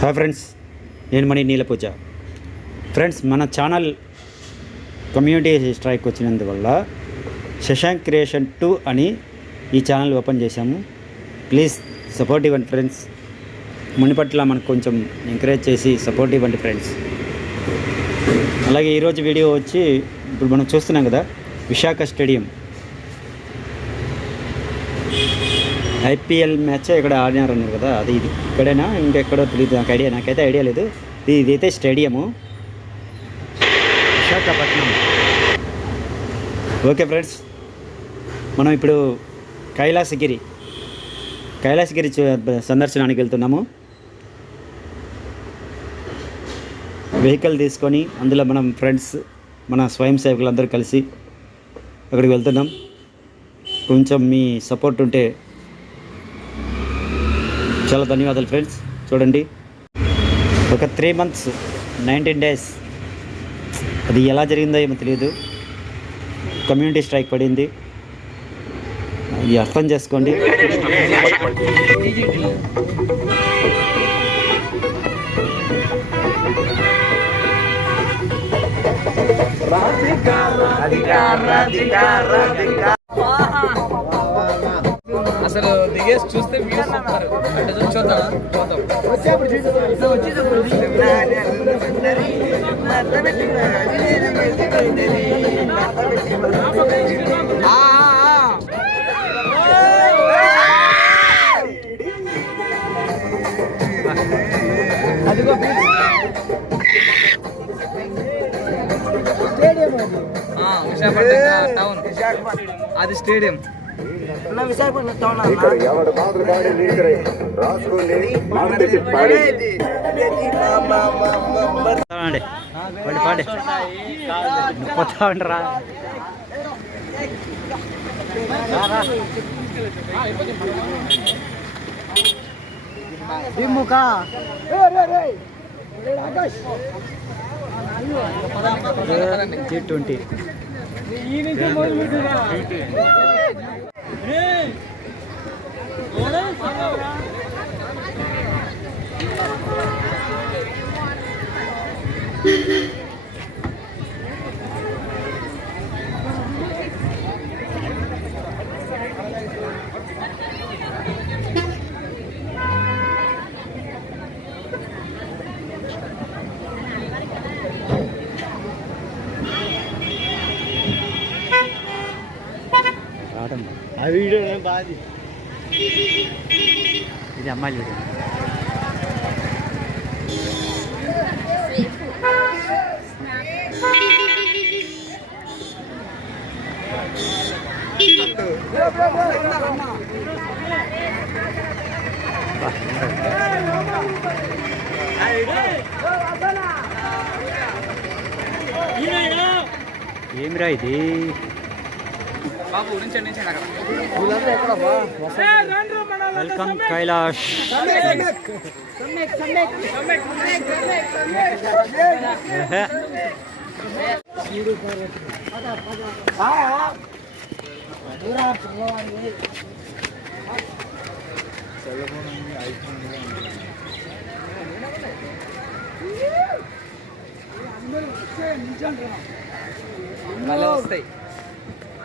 Hi friends నేను Mani Neelapuja. Friends మన channel community strike వచ్చినందువల్ల శశాంక్ క్రియేషన్ టూ అని ఈ ఛానల్ ఓపెన్ చేశాము. ప్లీజ్ సపోర్ట్ ఇవ్వండి ఫ్రెండ్స్ మునిపట్ల మనకు కొంచెం ఎంకరేజ్ చేసి సపోర్ట్ ఇవ్వండి ఫ్రెండ్స్ అలాగే ఈరోజు వీడియో వచ్చి ఇప్పుడు మనం చూస్తున్నాం కదా విశాఖ స్టేడియం. ఐపీఎల్ మ్యాచ్ ఇక్కడ ఆడినారు అన్నారు కదా అది ఇది. ఇక్కడైనా? ఇంకెక్కడో తెలియదు నాకు ఐడియా నాకైతే ఐడియా లేదు. ఇది ఇదైతే స్టేడియము. విశాఖపట్నం. ఓకే ఫ్రెండ్స్ మనం ఇప్పుడు కైలాసగిరి కైలాసగిరి సందర్శనానికి వెళ్తున్నాము. వెహికల్ తీసుకొని అందులో మనం ఫ్రెండ్స్ మన స్వయం సేవకులందరూ కలిసి అక్కడికి వెళ్తున్నాం. కొంచెం మీ సపోర్ట్ ఉంటే చాలా ధన్యవాదాలు ఫ్రెండ్స్ చూడండి. ఒక త్రీ మంత్స్ నైన్టీన్ డేస్ అది ఎలా జరిగిందో ఏమో తెలియదు. కమ్యూనిటీ స్ట్రైక్ పడింది. అది అర్థం చేసుకోండి. అసలు దిగేసి చూస్తే వ్యూ సూపర్ అంటే చూద్దాం చూద్దాం ఆ, విశాఖపట్నం టౌన్ అది స్టేడియం ఇక్కడ ఎవడు మాతృగాడి లీడరే రాసుకుని మార్కెట్ పాడి పాడండి పాడి పాడి. పోతా ఉండరా జీ ట్వంటీ రావడం ఆ వీడియో బాది ఇది అమ్మాయిలు వీడియో ఏమిరా ఇది బాబు నుంచి నుంచి అక్కడ వెల్కమ్ కైలాష్. ఏహే. భలే వస్తాయి.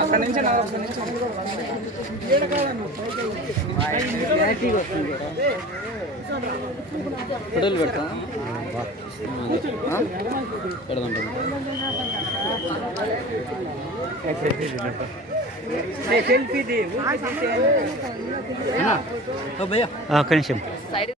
అక్కడ నుంచి నా అక్కడ నుంచి ఫోటోలు పెడతా పెడదాం సెల్ఫీ. పద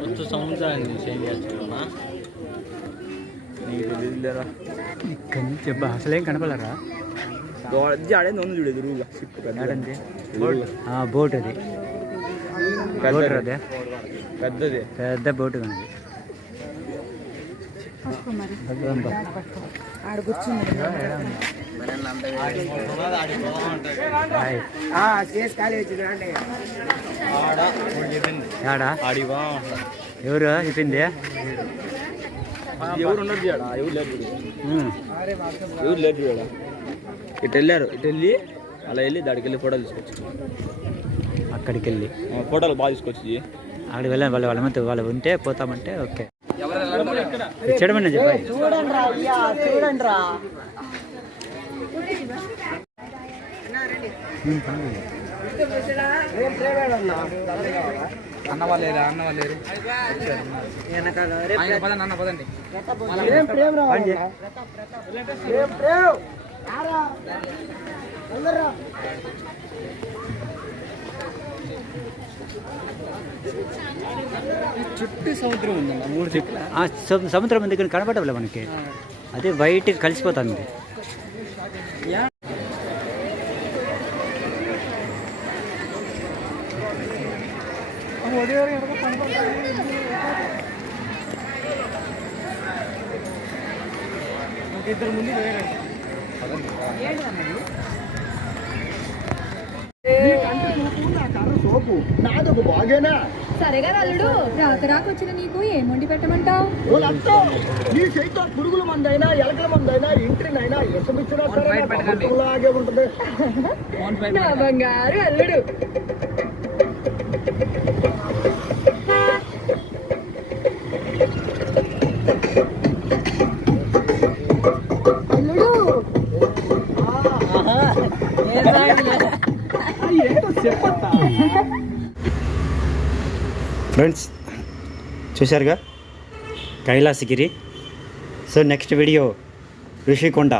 వచ్చే సంవత్సరాలు చేంజ్ చేస్తున్నా నీకు తెలియదులేరా ఇక్కడి నుంచి చెప్పా అసలేం కనపడరా ఆడే బోట్ అది. బోట్ అదే పెద్దది. పెద్ద బోట్ కనది ఆడివా? ఎవరు? చెప్పింది? ఎవరు ఉన్నారు చూడ ఎవరు ఉమ్. ఎవరు చూడ ఇటు వెళ్ళారు? ఇటు వెళ్ళి అలా వెళ్ళి దాడికి వెళ్ళి ఫోటోలు తీసుకొచ్చి అక్కడికి వెళ్ళి. ఫోటోలు బాగా తీసుకొచ్చి అక్కడికి వెళ్ళాను వాళ్ళ వాళ్ళ మధ్య వాళ్ళు ఉంటే పోతామంటే ఓకే. చెడమని చెప్పాయి అన్న వాళ్ళేరా అన్న వాళ్ళేరు ఆయన పదండి అన్న పదండి. చుట్టూ సముద్రం ఉందన్న మూడు చుట్టూ. ఆ సము- సముద్రం దగ్గర కనపడలే మనకి. అదే బయటికి కలిసిపోతుంది. ఇద్దరు ముందు నాదొక బాగేనా? సరేగా అల్లుడు రాత రాకొచ్చిన నీకు ఏం వండి పెట్టమంటావు? ఓ లక్ష నీ చేతితో పురుగుల మందైనా ఎలకల మందైనా ఇంటినైనా ఎసమిచ్చినా సరే. లాగే ఉంటుంది. నా బంగారు అల్లుడు. ఫ్రెండ్స్ చూశారుగా? Kailasagiri. So next video Rushikonda.